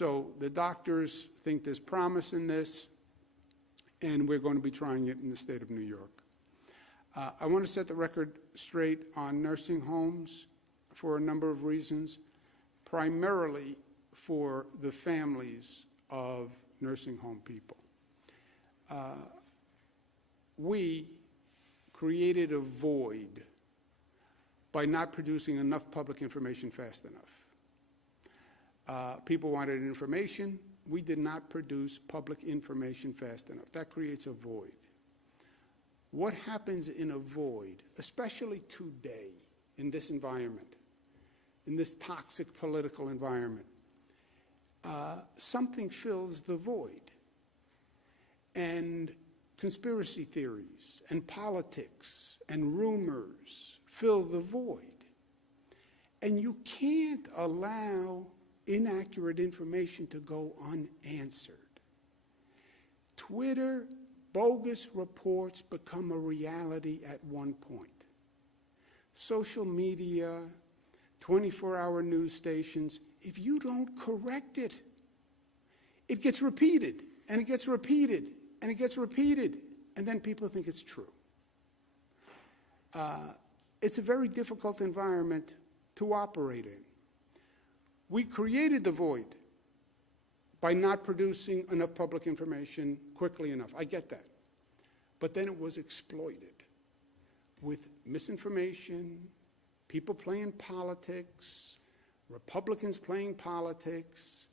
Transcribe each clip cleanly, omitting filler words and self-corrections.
So the doctors think there's promise in this, and we're going to be trying it in the state of New York. I want to set the record straight on nursing homes for a number of reasons, primarily for the families of nursing home people. We created a void by not producing enough public information fast enough. People wanted information. We did not produce public information fast enough. That creates a void. What happens in a void, especially today in this environment, in this toxic political environment? Something fills the void. And conspiracy theories and politics and rumors fill the void. And you can't allow inaccurate information to go unanswered. Twitter, bogus reports become a reality at one point. Social media, 24-hour news stations, if you don't correct it, it gets repeated, and it gets repeated, and it gets repeated, and then people think it's true. It's a very difficult environment to operate in. We created the void by not producing enough public information quickly enough. I get that. But then it was exploited with misinformation, people playing politics, Republicans playing politics,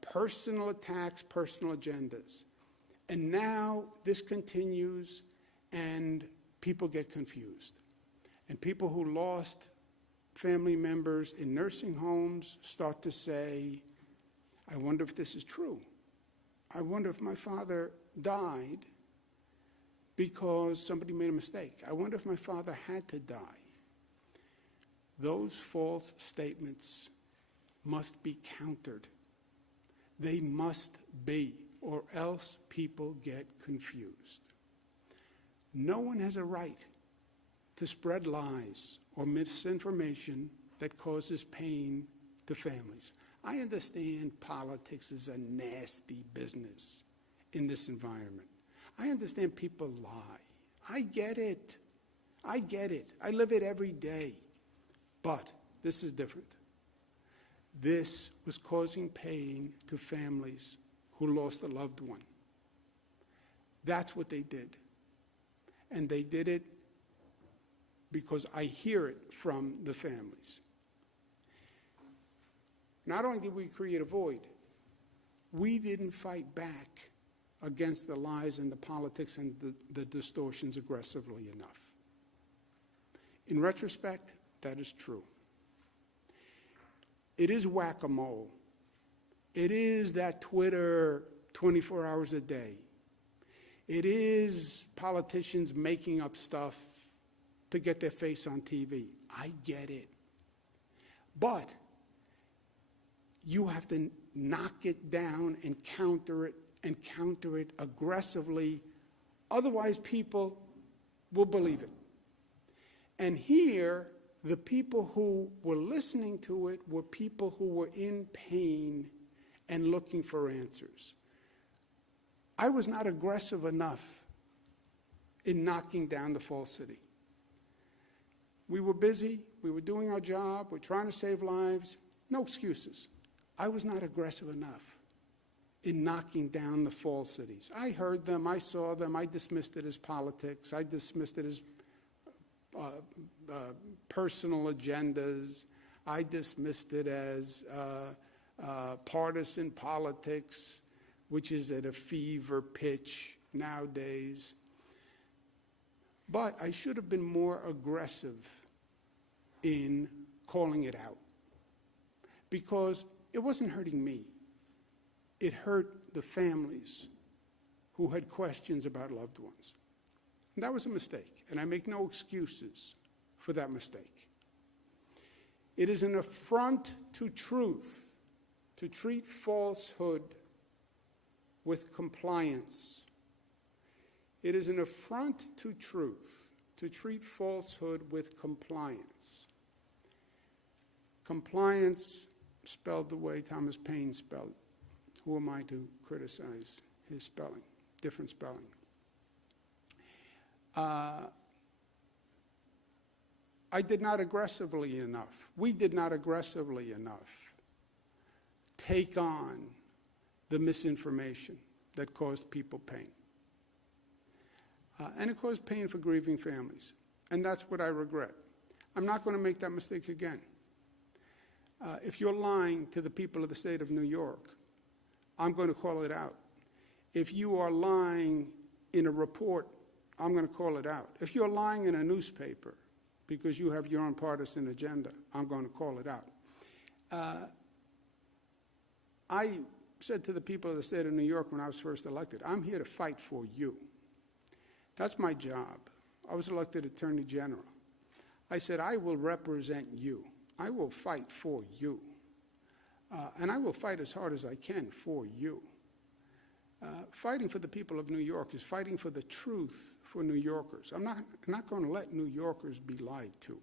personal attacks, personal agendas. And now this continues, and people get confused. And people who lost family members in nursing homes start to say, I wonder if this is true. I wonder if my father died because somebody made a mistake. I wonder if my father had to die. Those false statements must be countered. They must be, or else people get confused. No one has a right to spread lies or misinformation that causes pain to families. I understand politics is a nasty business in this environment. I understand people lie. I get it. I get it. I live it every day. But this is different. This was causing pain to families who lost a loved one. That's what they did. And they did it because I hear it from the families. Not only did we create a void, we didn't fight back against the lies and the politics and the distortions aggressively enough. In retrospect, that is true. It is whack-a-mole. It is that Twitter 24 hours a day. It is politicians making up stuff to get their face on TV. I get it. But you have to knock it down and counter it aggressively. Otherwise, people will believe it. And here, the people who were listening to it were people who were in pain and looking for answers. I was not aggressive enough in knocking down the falsity. We were busy, we were doing our job, we're trying to save lives, no excuses. I was not aggressive enough in knocking down the falsities. I heard them, I saw them, I dismissed it as politics, I dismissed it as personal agendas, I dismissed it as partisan politics, which is at a fever pitch nowadays. But I should have been more aggressive in calling it out, because it wasn't hurting me. It hurt the families who had questions about loved ones. And that was a mistake, and I make no excuses for that mistake. It is an affront to truth to treat falsehood with compliance. It is an affront to truth to treat falsehood with compliance. Compliance spelled the way Thomas Paine spelled it. Who am I to criticize his spelling, different spelling? I did not aggressively enough, we did not aggressively enough take on the misinformation that caused people pain. And it caused pain for grieving families. And that's what I regret. I'm not going to make that mistake again. If you're lying to the people of the state of New York, I'm going to call it out. If you are lying in a report, I'm going to call it out. If you're lying in a newspaper because you have your own partisan agenda, I'm going to call it out. I said to the people of the state of New York when I was first elected, I'm here to fight for you. That's my job. I was elected Attorney General. I said, I will represent you. I will fight for you. And I will fight as hard as I can for you. Fighting for the people of New York is fighting for the truth for New Yorkers. I'm not going to let New Yorkers be lied to.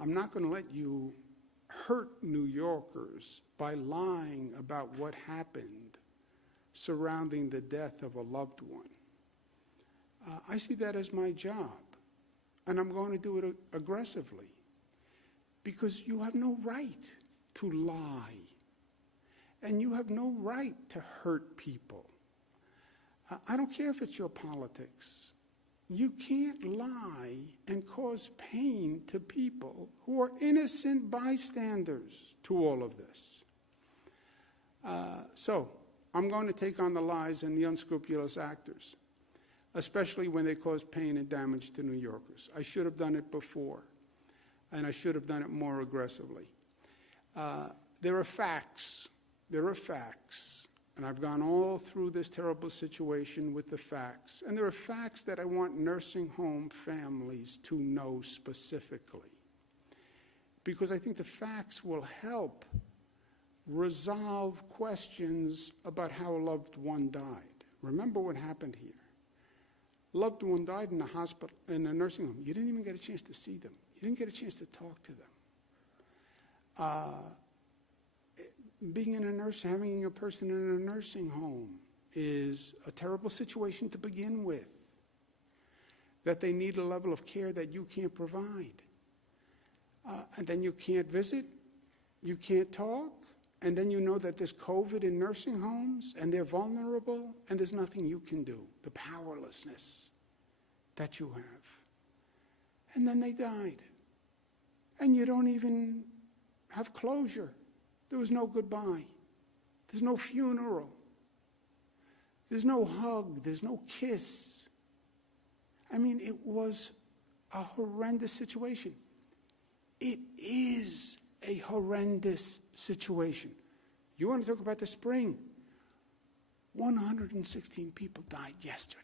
I'm not going to let you hurt New Yorkers by lying about what happened surrounding the death of a loved one. I see that as my job, and I'm going to do it aggressively, because you have no right to lie, and you have no right to hurt people. I don't care if it's your politics. You can't lie and cause pain to people who are innocent bystanders to all of this. So I'm going to take on the lies and the unscrupulous actors, especially when they cause pain and damage to New Yorkers. I should have done it before, and I should have done it more aggressively. There are facts. There are facts. And I've gone all through this terrible situation with the facts. And there are facts that I want nursing home families to know specifically, because I think the facts will help resolve questions about how a loved one died. Remember what happened here. Loved one died in a hospital, in a nursing home. You didn't even get a chance to see them. You didn't get a chance to talk to them. Being in a nurse, having a person in a nursing home is a terrible situation to begin with, that they need a level of care that you can't provide. And then you can't visit, you can't talk, and then you know that there's COVID in nursing homes, and they're vulnerable, and there's nothing you can do, the powerlessness that you have. And then they died. And you don't even have closure. There was no goodbye. There's no funeral. There's no hug. There's no kiss. I mean, it was a horrendous situation. It is a horrendous situation. You want to talk about the spring? 116 people died yesterday.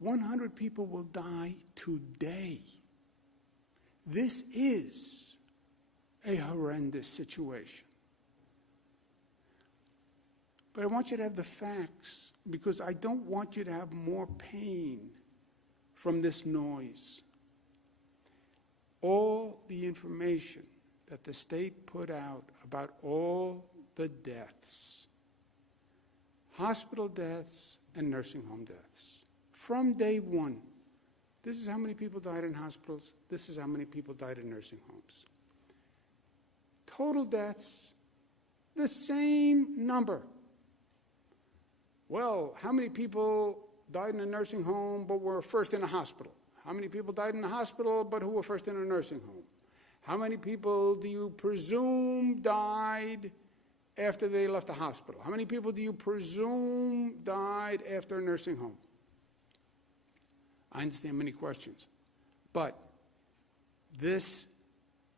100 people will die today. This is a horrendous situation. But I want you to have the facts, because I don't want you to have more pain from this noise. All the information that the state put out about all the deaths, hospital deaths and nursing home deaths, from day one. This is how many people died in hospitals. This is how many people died in nursing homes. Total deaths, the same number. Well, how many people died in a nursing home but were first in a hospital? How many people died in the hospital but who were first in a nursing home? How many people do you presume died after they left the hospital? How many people do you presume died after a nursing home? I understand many questions, but this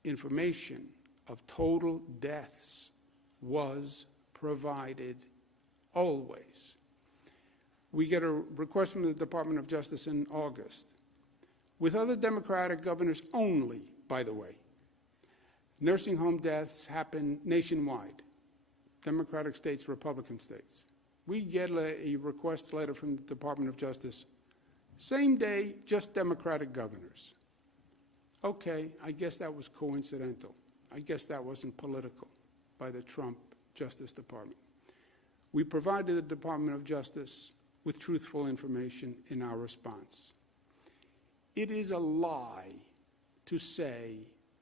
information of total deaths was provided always. We get a request from the Department of Justice in August, with other Democratic governors only, by the way. Nursing home deaths happen nationwide, Democratic states, Republican states. We get a request letter from the Department of Justice, same day, just Democratic governors. Okay, I guess that was coincidental. I guess that wasn't political by the Trump Justice Department. We provided the Department of Justice with truthful information in our response. It is a lie to say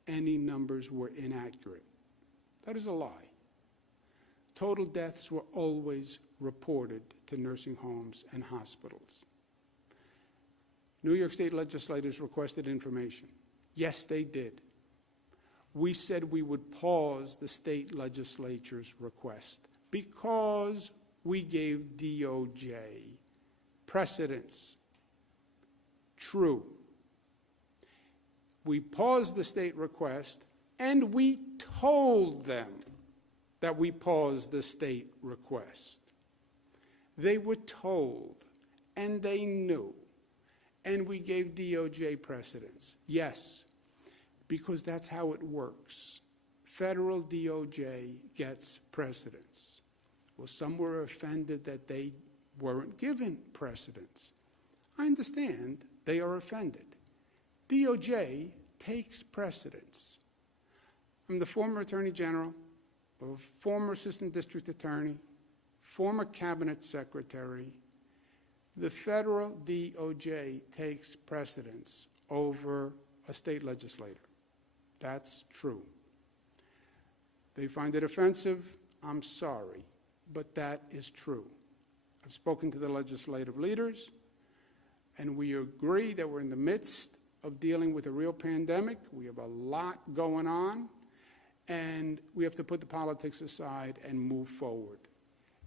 any numbers were inaccurate. That is a lie. Total deaths were always reported to nursing homes and hospitals. New York State legislators requested information. Yes, they did. We said we would pause the state legislature's request because we gave DOJ precedence. True. We paused the state request, and we told them that we paused the state request. They were told, and they knew, and we gave DOJ precedence. Yes, because that's how it works. Federal DOJ gets precedence. Well, some were offended that they weren't given precedence. I understand they are offended. DOJ takes precedence. I'm the former Attorney General, a former Assistant District Attorney, former Cabinet Secretary. The federal DOJ takes precedence over a state legislator. That's true. They find it offensive. I'm sorry, but that is true. I've spoken to the legislative leaders, and we agree that we're in the midst of dealing with a real pandemic. We have a lot going on, and we have to put the politics aside and move forward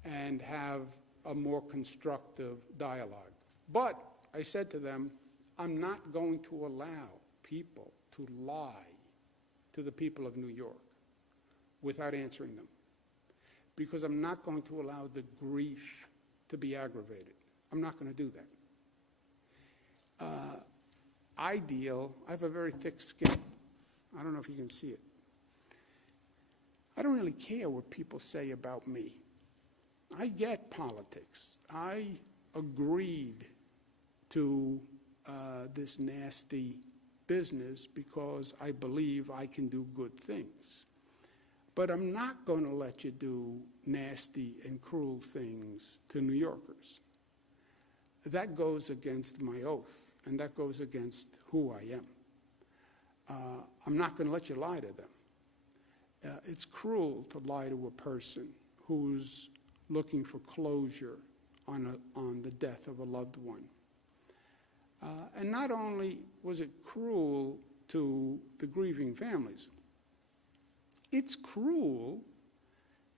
and have a more constructive dialogue. But I said to them, I'm not going to allow people to lie to the people of New York without answering them, because I'm not going to allow the grief to be aggravated. I'm not going to do that. I have a very thick skin. I don't know if you can see it. I don't really care what people say about me. I get politics. I agreed to this nasty business because I believe I can do good things. But I'm not going to let you do nasty and cruel things to New Yorkers. That goes against my oath, and that goes against who I am. I'm not going to let you lie to them. It's cruel to lie to a person who's looking for closure on the death of a loved one. And not only was it cruel to the grieving families, it's cruel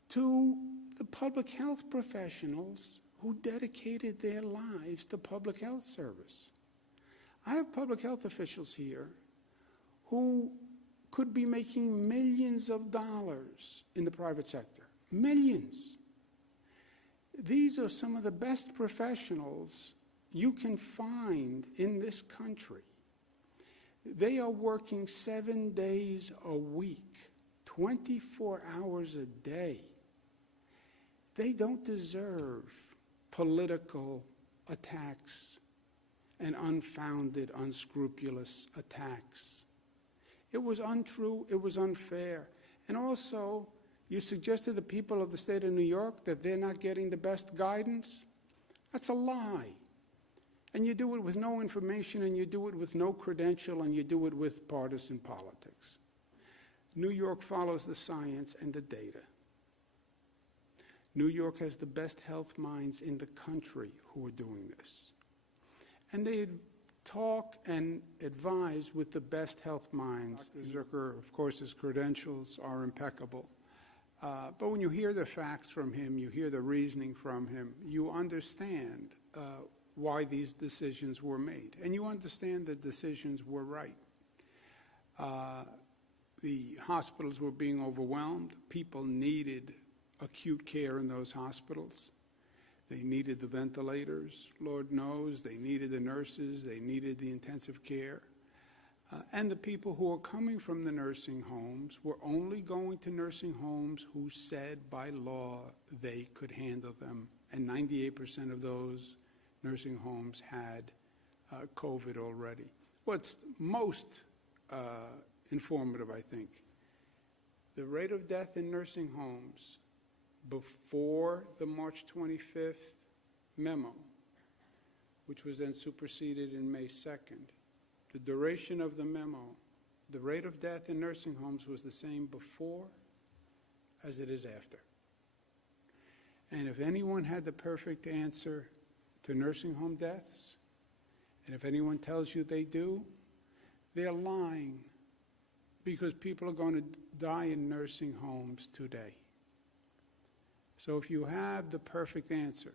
to the public health professionals who dedicated their lives to public health service. I have public health officials here who could be making millions of dollars in the private sector. Millions. These are some of the best professionals you can find in this country. They are working 7 days a week, 24 hours a day. They don't deserve political attacks and unfounded, unscrupulous attacks. It was untrue, it was unfair. And also, you suggest to the people of the state of New York that they're not getting the best guidance? That's a lie. And you do it with no information, and you do it with no credential, and you do it with partisan politics. New York follows the science and the data. New York has the best health minds in the country who are doing this. And they talk and advise with the best health minds. Dr. Zucker, of course, his credentials are impeccable. But when you hear the facts from him, you hear the reasoning from him, you understand why these decisions were made. And you understand the decisions were right. The hospitals were being overwhelmed. People needed acute care in those hospitals. They needed the ventilators, Lord knows. They needed the nurses. They needed the intensive care. And the people who were coming from the nursing homes were only going to nursing homes who said by law they could handle them. And 98% of those nursing homes had COVID already. What's most informative, I think. The rate of death in nursing homes before the March 25th memo, which was then superseded in May 2nd, the duration of the memo, the rate of death in nursing homes was the same before as it is after. And if anyone had the perfect answer to nursing home deaths, and if anyone tells you they do, they're lying, because people are going to die in nursing homes today. So if you have the perfect answer,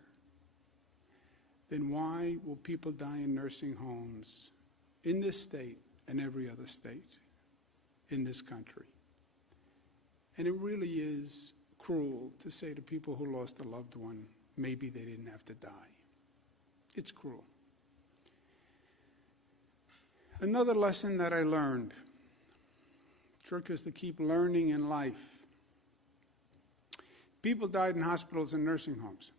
then why will people die in nursing homes in this state and every other state in this country? And it really is cruel to say to people who lost a loved one, maybe they didn't have to die. It's cruel. Another lesson that I learned, trick is to keep learning in life. People died in hospitals and nursing homes.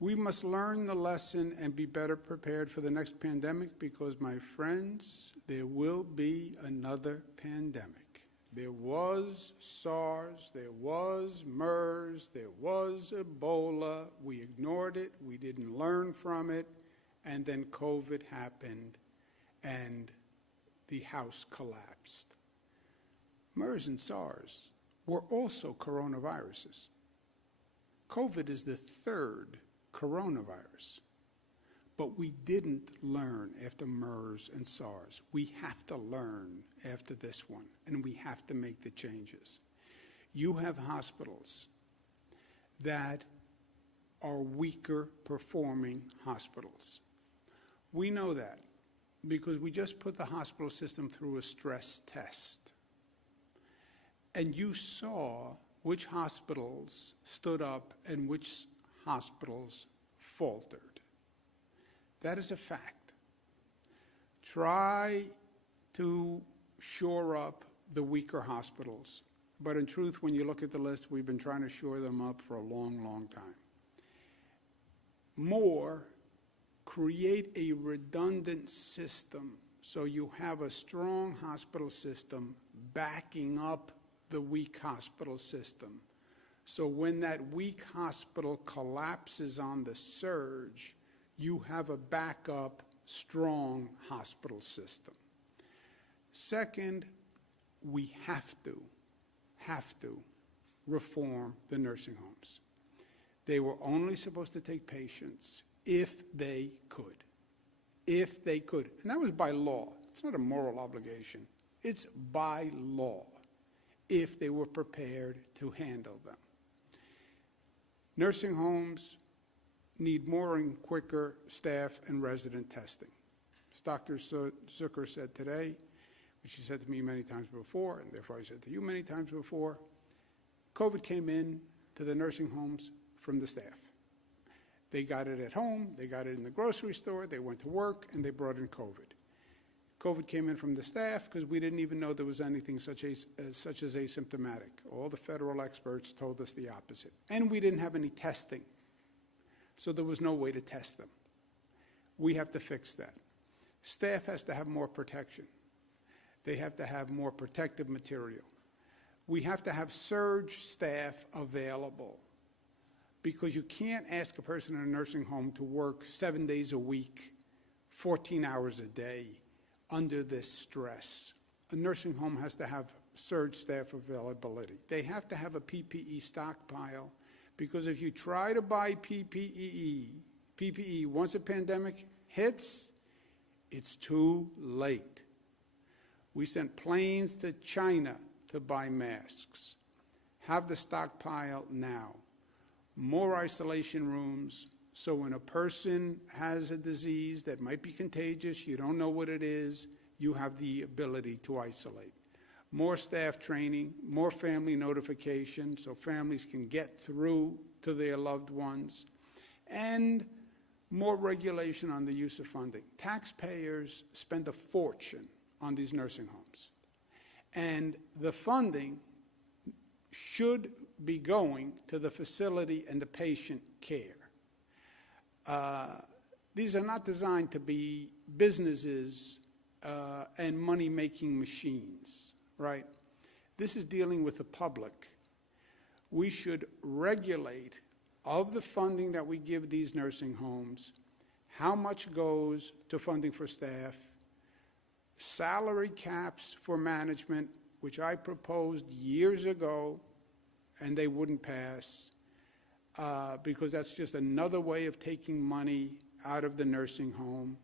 We must learn the lesson and be better prepared for the next pandemic, because, my friends, there will be another pandemic. There was SARS, there was MERS, there was Ebola. We ignored it, we didn't learn from it, and then COVID happened and the house collapsed. MERS and SARS were also coronaviruses. COVID is the third coronavirus. But we didn't learn after MERS and SARS. We have to learn after this one, and we have to make the changes. You have hospitals that are weaker performing hospitals. We know that because we just put the hospital system through a stress test. And you saw which hospitals stood up and which hospitals faltered. That is a fact. Try to shore up the weaker hospitals. But in truth, when you look at the list, we've been trying to shore them up for a long, long time. More, create a redundant system so you have a strong hospital system backing up the weak hospital system. So when that weak hospital collapses on the surge, you have a backup, strong hospital system. Second, we have to reform the nursing homes. They were only supposed to take patients if they could. If they could. And that was by law. It's not a moral obligation. It's by law, if they were prepared to handle them. Nursing homes need more and quicker staff and resident testing. As Dr. Zucker said today, which he said to me many times before, and therefore I said to you many times before, COVID came in to the nursing homes from the staff. They got it at home, they got it in the grocery store, they went to work, and they brought in COVID. COVID came in from the staff because we didn't even know there was anything such as asymptomatic. All the federal experts told us the opposite. And we didn't have any testing. So there was no way to test them. We have to fix that. Staff has to have more protection. They have to have more protective material. We have to have surge staff available, because you can't ask a person in a nursing home to work 7 days a week, 14 hours a day under this stress. A nursing home has to have surge staff availability. They have to have a PPE stockpile, because if you try to buy PPE once a pandemic hits, it's too late. We sent planes to China to buy masks. Have the stockpile now. More isolation rooms, so when a person has a disease that might be contagious, you don't know what it is, you have the ability to isolate. More staff training, more family notification so families can get through to their loved ones, and more regulation on the use of funding. Taxpayers spend a fortune on these nursing homes, and the funding should be going to the facility and the patient care. These are not designed to be businesses and money-making machines, right? This is dealing with the public. We should regulate of the funding that we give these nursing homes, how much goes to funding for staff, salary caps for management, which I proposed years ago, and they wouldn't pass, because that's just another way of taking money out of the nursing home,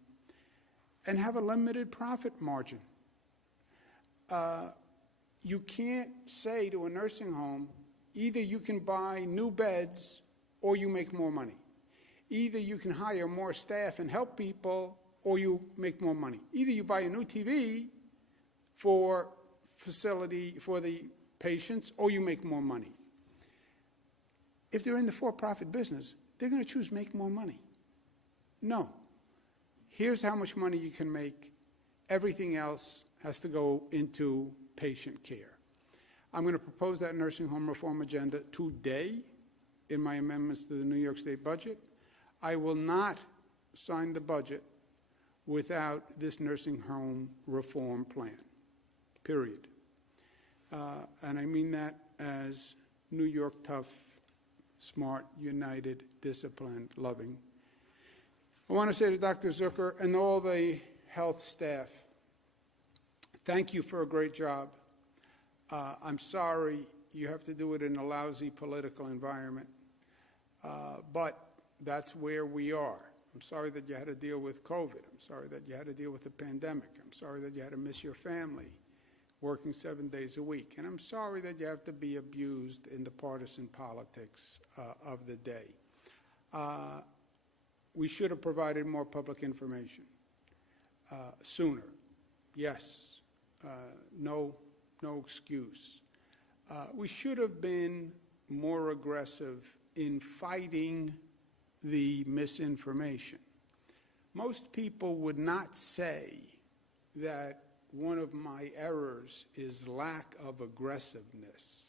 and have a limited profit margin. You can't say to a nursing home, either you can buy new beds or you make more money. Either you can hire more staff and help people or you make more money. Either you buy a new TV for facility for the patients or you make more money. If they're in the for-profit business, they're going to choose make more money. No. Here's how much money you can make. Everything else has to go into patient care. I'm going to propose that nursing home reform agenda today in my amendments to the New York State budget. I will not sign the budget without this nursing home reform plan, period. And I mean that as New York tough, smart, united, disciplined, loving. I want to say to Dr. Zucker and all the health staff, thank you for a great job. I'm sorry you have to do it in a lousy political environment, but that's where we are. I'm sorry that you had to deal with COVID. I'm sorry that you had to deal with the pandemic. I'm sorry that you had to miss your family working 7 days a week. And I'm sorry that you have to be abused in the partisan politics of the day. We should have provided more public information sooner. Yes, no excuse. We should have been more aggressive in fighting the misinformation. Most people would not say that one of my errors is lack of aggressiveness.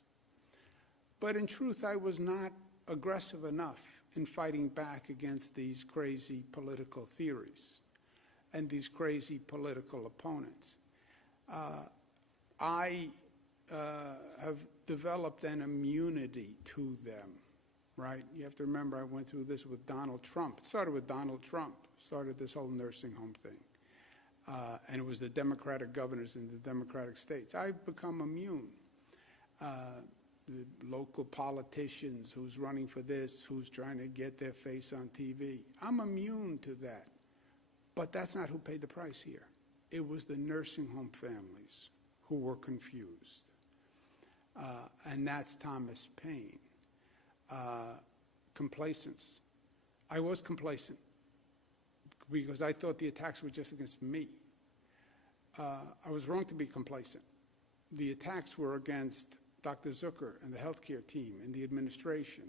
But in truth, I was not aggressive enough in fighting back against these crazy political theories and these crazy political opponents. I have developed an immunity to them, right? You have to remember I went through this with Donald Trump. It started with Donald Trump, started this whole nursing home thing. And it was the Democratic governors in the Democratic states. I've become immune. The local politicians, who's running for this, who's trying to get their face on TV. I'm immune to that. But that's not who paid the price here. It was the nursing home families who were confused. And that's Thomas Paine. Complacence. I was complacent because I thought the attacks were just against me. I was wrong to be complacent. The attacks were against Dr. Zucker and the healthcare team and the administration.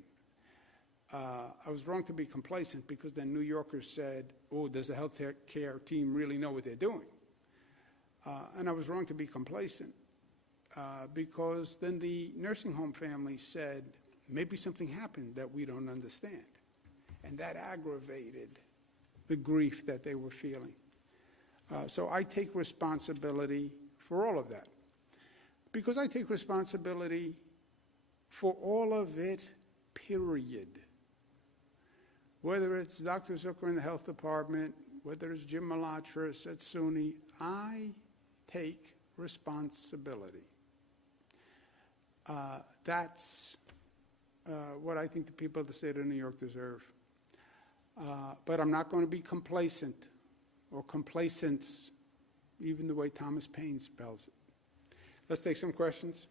I was wrong to be complacent because then New Yorkers said, oh, does the healthcare team really know what they're doing? And I was wrong to be complacent because then the nursing home family said, maybe something happened that we don't understand. And that aggravated the grief that they were feeling. So I take responsibility for all of that. Because I take responsibility for all of it, period. Whether it's Dr. Zucker in the health department, whether it's Jim Malatras at SUNY, I take responsibility. That's what I think the people of the state of New York deserve. But I'm not going to be complacent or complacence, even the way Thomas Paine spells it. Let's take some questions.